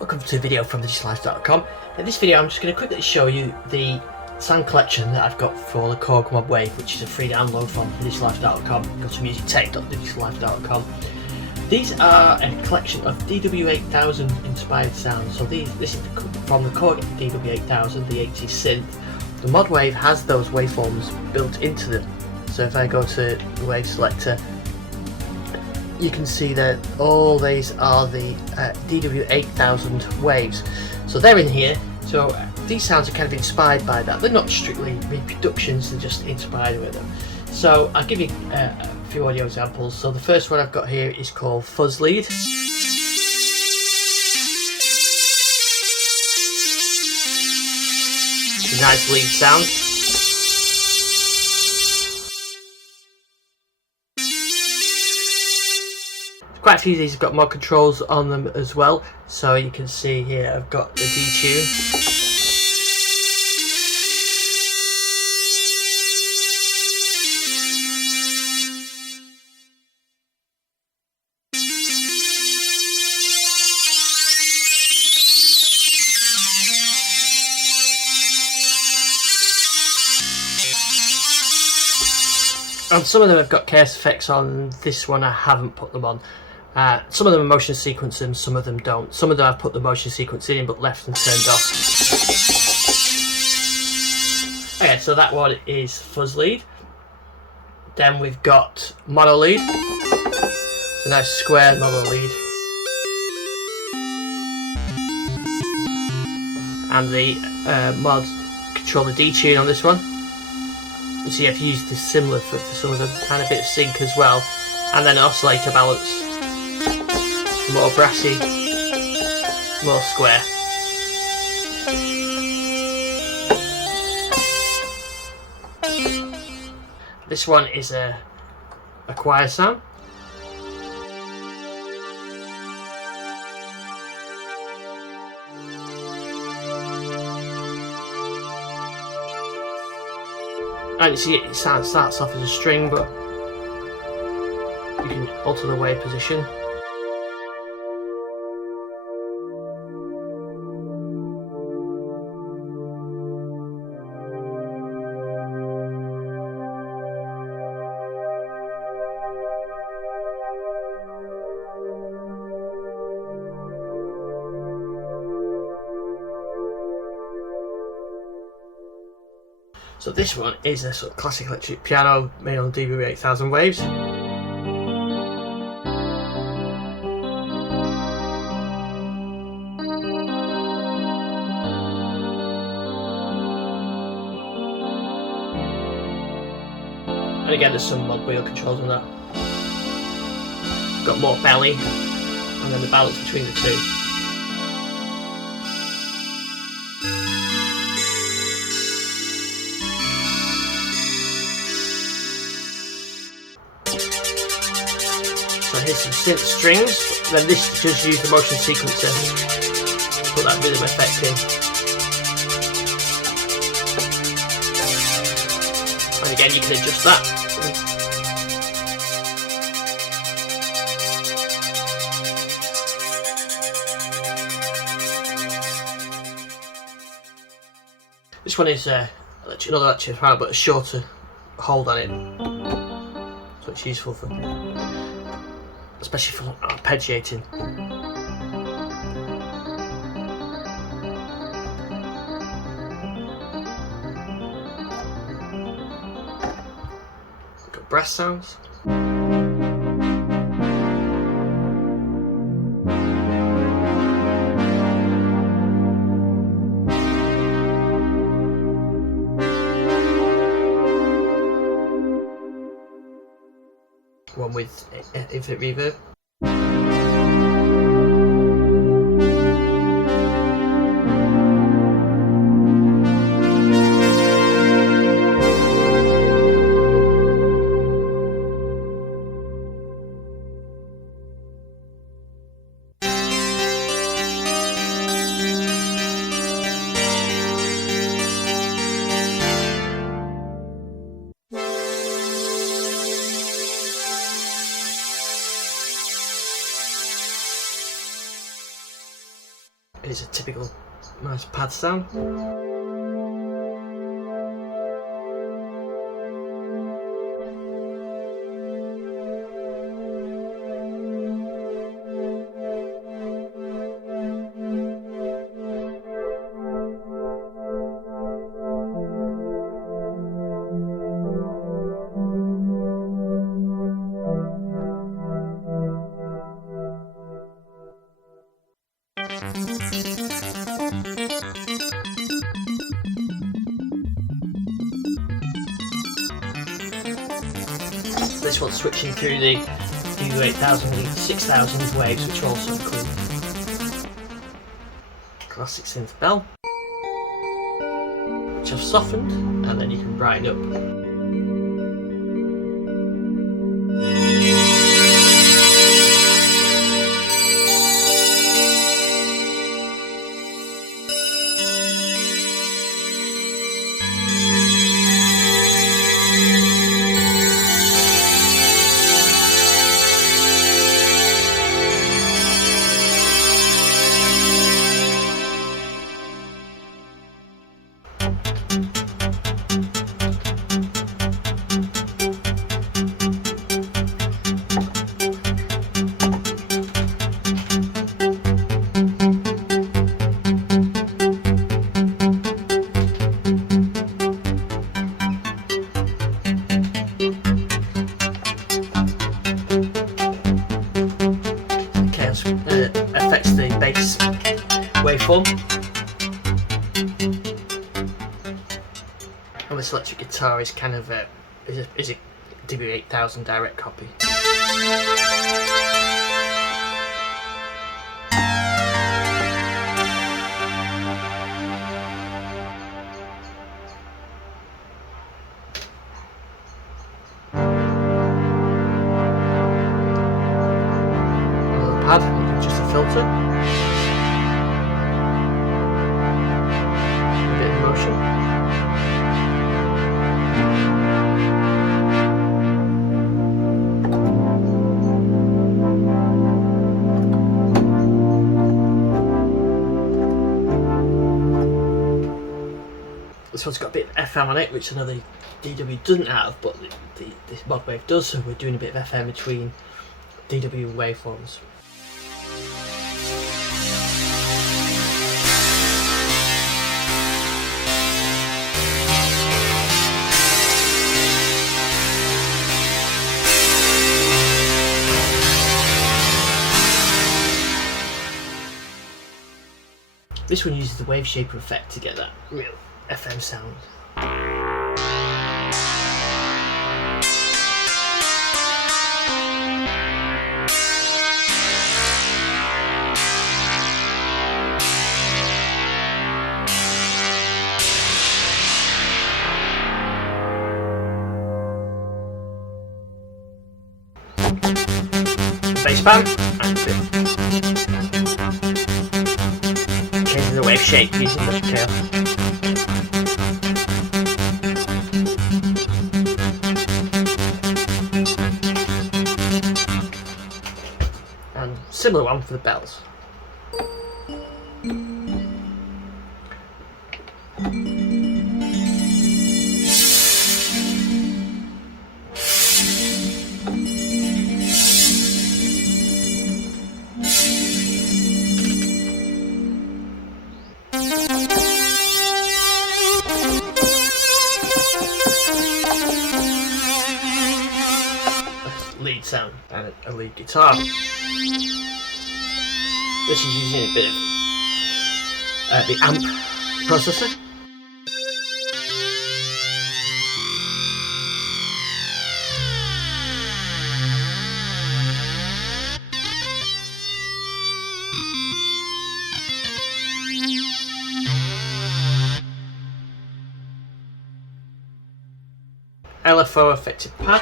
Welcome to a video from digitalife.com. In this video I'm just going to quickly show you the sound collection that I've got for the Korg Modwave, which is a free download from digitalife.com. Go to musictech.digitalife.com. These are a collection of DW8000 inspired sounds. So this is from the Korg DW8000, the 80s synth. The Modwave has those waveforms built into them. So if I go to the wave selector, you can see that all these are the DW8000 waves. So they're in here. So these sounds are kind of inspired by that. They're not strictly reproductions, they're just inspired with them. So I'll give you a few audio examples. So the first one I've got here is called Fuzz lead. It's a nice lead sound. Quite a few of these have got more controls on them as well, so you can see here I've got the detune. And some of them have got chaos effects on. This one I haven't put them on. Some of them are motion sequence and some of them don't. Some of them I've put the motion sequence in but left and turned off. Okay, so that one is Fuzz lead. Then we've got mono lead. It's a nice square mono lead. And the mod control the detune on this one. You see I've used this similar for some of them, and a bit of sync as well. And then an oscillator balance. More brassy, more square. This one is a choir sound. And you see it starts off as a string, but you can alter the wave position. So this one is a sort of classic electric piano made on DW8000 waves. And again, there's some mod wheel controls on that. Got more belly, and then the balance between the two. So here's some synth strings, then this just use the motion sequencer to put that rhythm effect in. And again you can adjust that. This one is another electric piano but a shorter hold on it. So it's useful for, especially for arpeggiating. Got brass sounds. One with infinite reverb. It's a typical nice pad sound. This one's switching through the DW8000 and 6000 waves, which are also include classic synth bell, which I've softened, and then you can brighten up. Affects the bass waveform. And this electric guitar is kind of is a DW8000 direct copy. Pad, just a filter, a bit of motion. This one's got a bit of FM on it, which I know the DW doesn't have, but this Modwave does, so we're doing a bit of FM between DW waveforms. This one uses the wave shaper effect to get that real FM sound. Bass band and changing the wave shape using the scale. And similar one for the bells. Lead sound and a lead guitar. This is using a bit of the amp processor. LFO affected pad.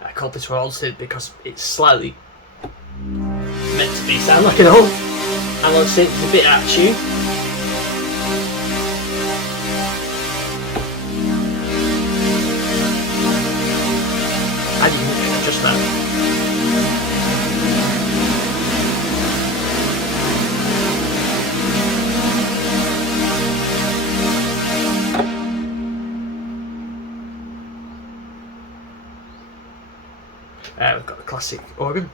I called this one synth because it's slightly meant to be sound like an old analog synth, a bit out of tune. just now. We've got the classic organ.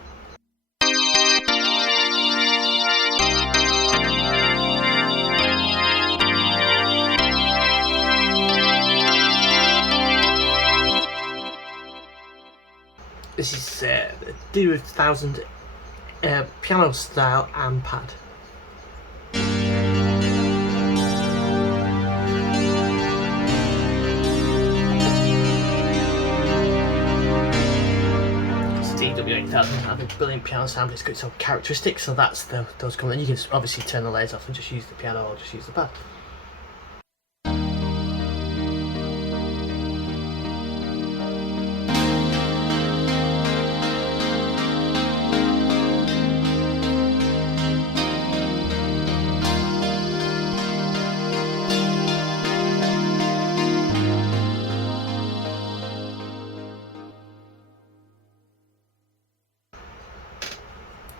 This is the DW8000 piano style and pad. DW8000 have a brilliant piano sound, but it's got its own characteristics, so that's those come. And you can obviously turn the layers off and just use the piano or just use the pad.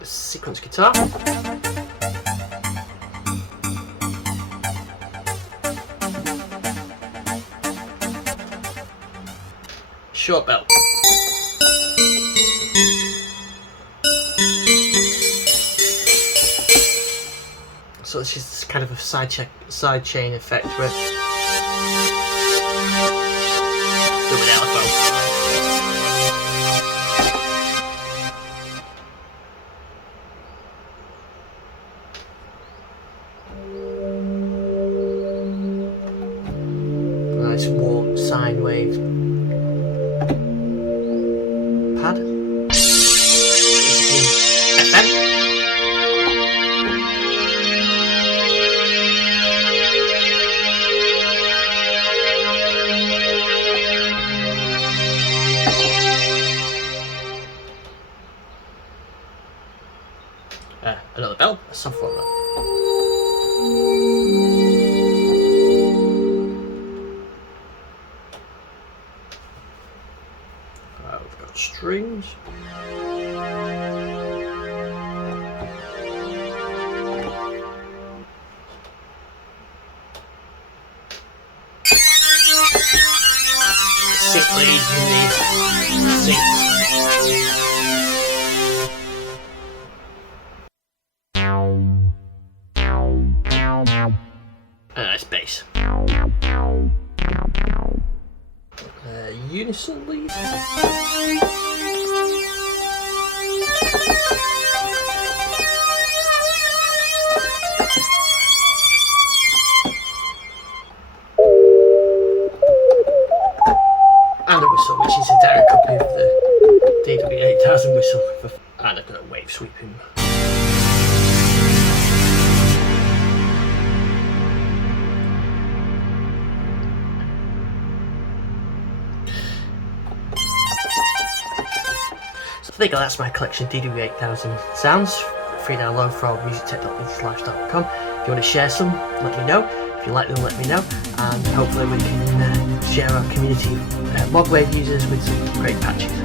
Sequence guitar. Short bell. So it's just kind of a side chain effect with double LFO. Nice warm sine wave pad. FM. Another bell, a soft one though. We've got strings. Sync leads in the sync. And a nice bass. Unison lead. And a whistle, which is a direct copy of the DW8000 whistle. And I've got a wave sweeping. So I think that's my collection of DW8000 sounds. Free download from musictech.com. If you want to share some, let me know. If you like them, let me know. And hopefully we can share our community of Modwave users with some great patches.